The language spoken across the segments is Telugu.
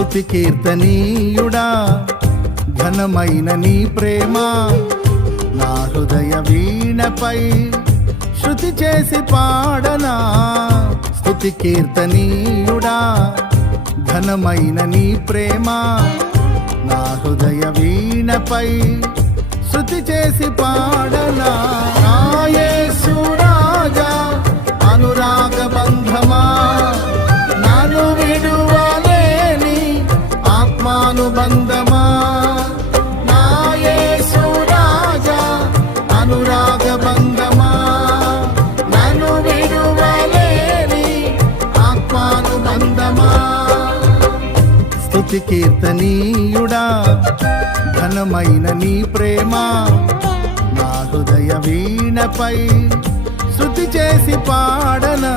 స్తుతి కీర్తనీయుడా ఘనమైన నీ ప్రేమ నా హృదయ వీణపై శృతి చేసి పాడనా. స్తుతి కీర్తనీయుడా ఘనమైన నీ ప్రేమ నా హృదయ వీణపై శృతి చేసి పాడనా. నా యేసు రాజా అనురాగ బంధమా నన్ను విడువలేని ఆత్మానుబంధమా. నా యేసు రాజా అనురాగ బంధమా నన్ను విడువలేని ఆత్మానుబంధమా. స్తుతి కీర్తనీయుడా ఘనమైన నీ ప్రేమ నా హృదయ వీణపై శృతి చేసి పాడనా.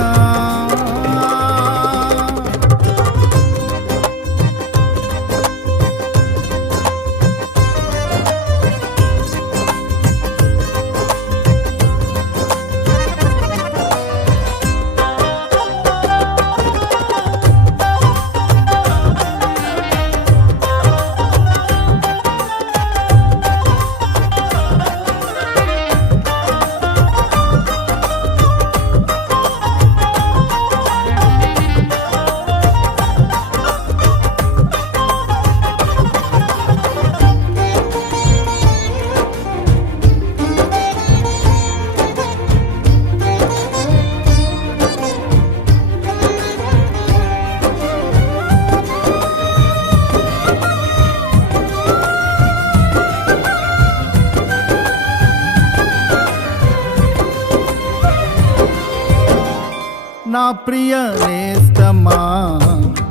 నా ప్రియ నేస్తమా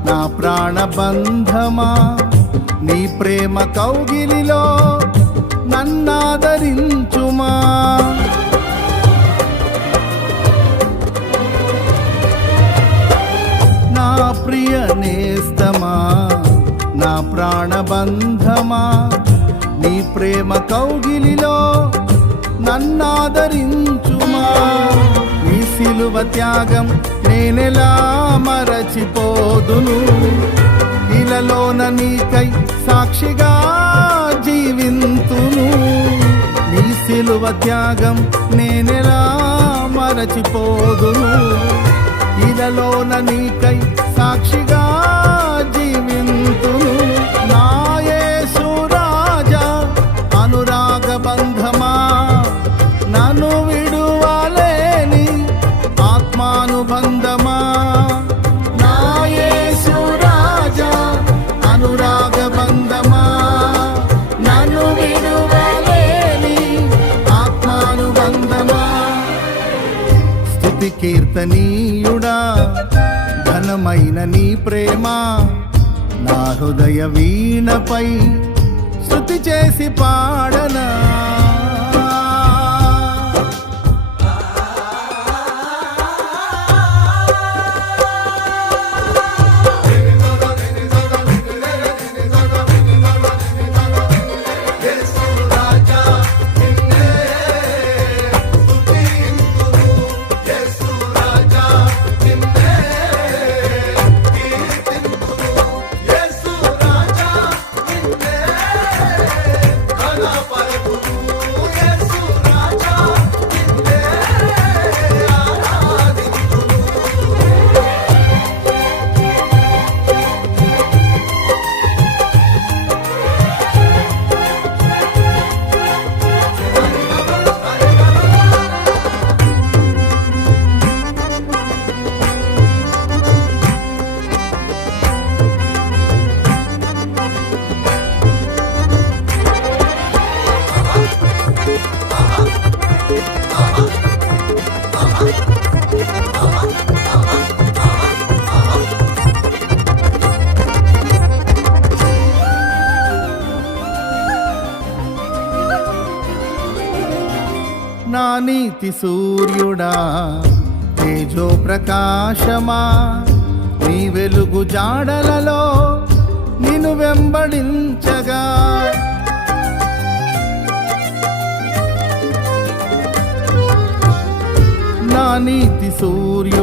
నా ప్రాణబంధమా నీ ప్రేమ కౌగిలిలో నన్నాదరించుమా. నా ప్రియ నేస్తమా నా ప్రాణబంధమా నీ ప్రేమ కౌగిలిలో నన్నాదరించుమా. నీ సిలువ త్యాగం నేనెలా మరచిపోదును, ఇలలోన నీకై సాక్షిగా జీవింతును. నీ సిలువ త్యాగం నేనెలా మరచిపోదును, ఇలలోన నీకై సాక్షిగా జీవింతును. నా యేసు రాజా అనురాగ బంధమా నన్ను విడువలేని ఆత్మానుబంధమా. నా యేసు రాజా అనురాగ బంధమా నన్ను విడువలేని ఆత్మానుబంధమా. స్తుతి కీర్తనీయుడా ఘనమైన నీ ప్రేమ నా హృదయ వీణపై శృతి చేసి పాడనా. నా నీతి సూర్యుడా తేజో ప్రకాశమా నీ వెలుగు జాడలలో నిన్ను వెంబడించగా. నా నీతి సూర్యుడా